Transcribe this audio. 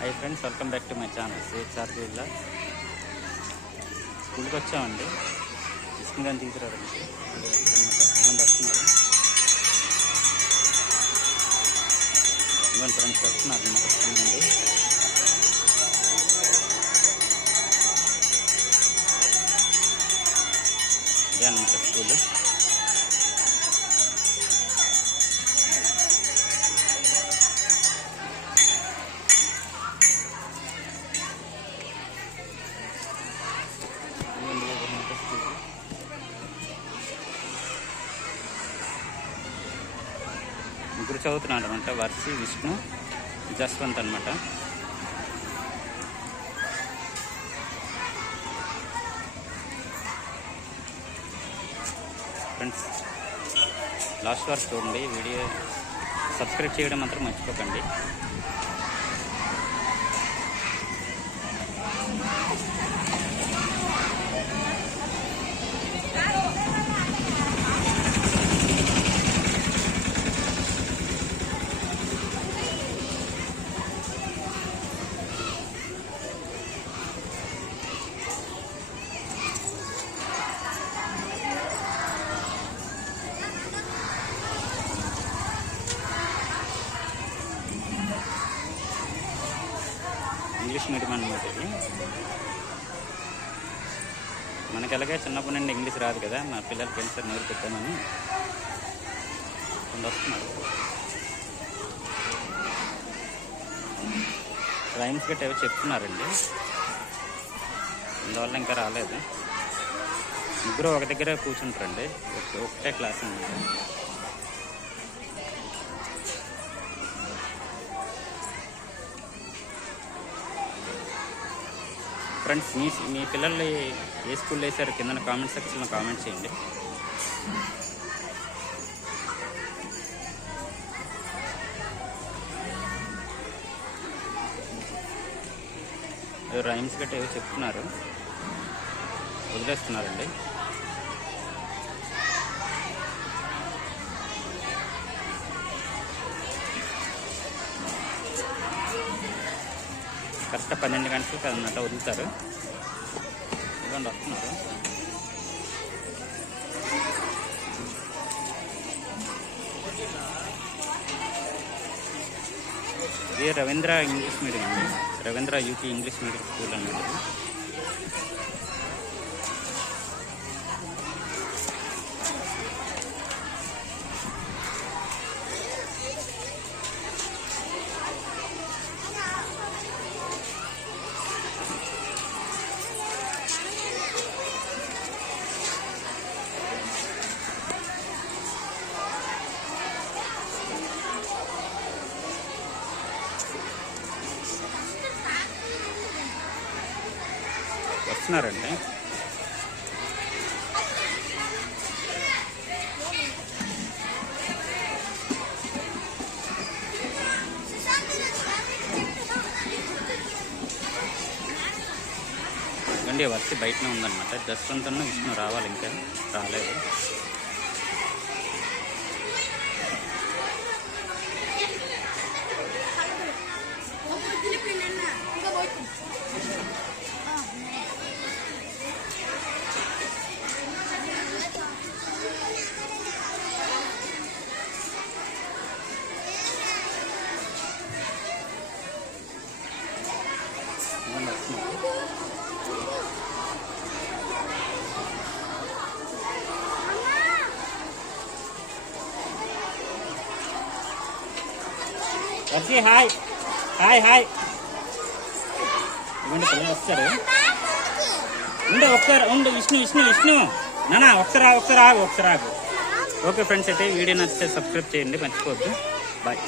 Hi friends, welcome back to my channel CHR జిల్లా. స్కూల్కి వచ్చామండి. తీసుకుని తీసుకురారండి వస్తున్నారు. ఇవన్నీ ఫ్రెండ్స్ వస్తున్నారు అన్నమాట స్కూల్ నుండి. ఇదే అన్నమాట స్కూల్. ముగ్గురు చదువుతున్నాడు అనమాట. వర్షి, విష్ణు, జస్వంత్ అనమాట. ఫ్రెండ్స్, లాస్ట్ వరకు చూడండి. వీడియో సబ్స్క్రైబ్ చేయడం మాత్రం మర్చిపోకండి. ఇంగ్లీష్ మీడియం అన్నమాట ఇది. మనకి ఎలాగే చిన్నప్పటి నుండి ఇంగ్లీష్ రాదు కదా, మా పిల్లలకి ఏం సార్ నేర్పిద్దామని వస్తున్నారు. రైమ్స్ గట్రా ఏవో చెప్తున్నారండి, అందువల్ల ఇంకా రాలేదు. ముగ్గురు ఒక దగ్గర కూర్చుంటారండి, ఒకటే క్లాస్ అన్నమాట. ఫ్రెండ్స్, మీ పిల్లల్ని ఏ స్కూల్లో వేసారు కింద కామెంట్ సెక్షన్లో కామెంట్ చేయండి. రైమ్స్ గట్రా ఏవో చెప్తున్నారు, వదిలేస్తున్నారండి. కరెక్ట్ 12 గంటలకు అన్నమాట వదులుతారు. ఇవ్వండి వస్తున్నారు. ఇది రవీంద్ర ఇంగ్లీష్ మీడియం అండి, Ravindra UP English medium school అన్నమాట. వస్తున్నారండి. ఇవ్వండి వర్షి బయటనే ఉందన్నమాట. జస్వంత్ విష్ణు రావాలి, ఇంకా రాలేదు. Varshi hi hi hi. ఇవ్వండి పిల్లలు వస్తారు. ఒకసారి ఉండు. విష్ణు విష్ణు విష్ణు నానా ఒకసారి ఆగు. ఓకే ఫ్రెండ్స్, అయితే వీడియో నచ్చితే సబ్స్క్రైబ్ చేయండి, మర్చిపోవద్దు. బాయ్.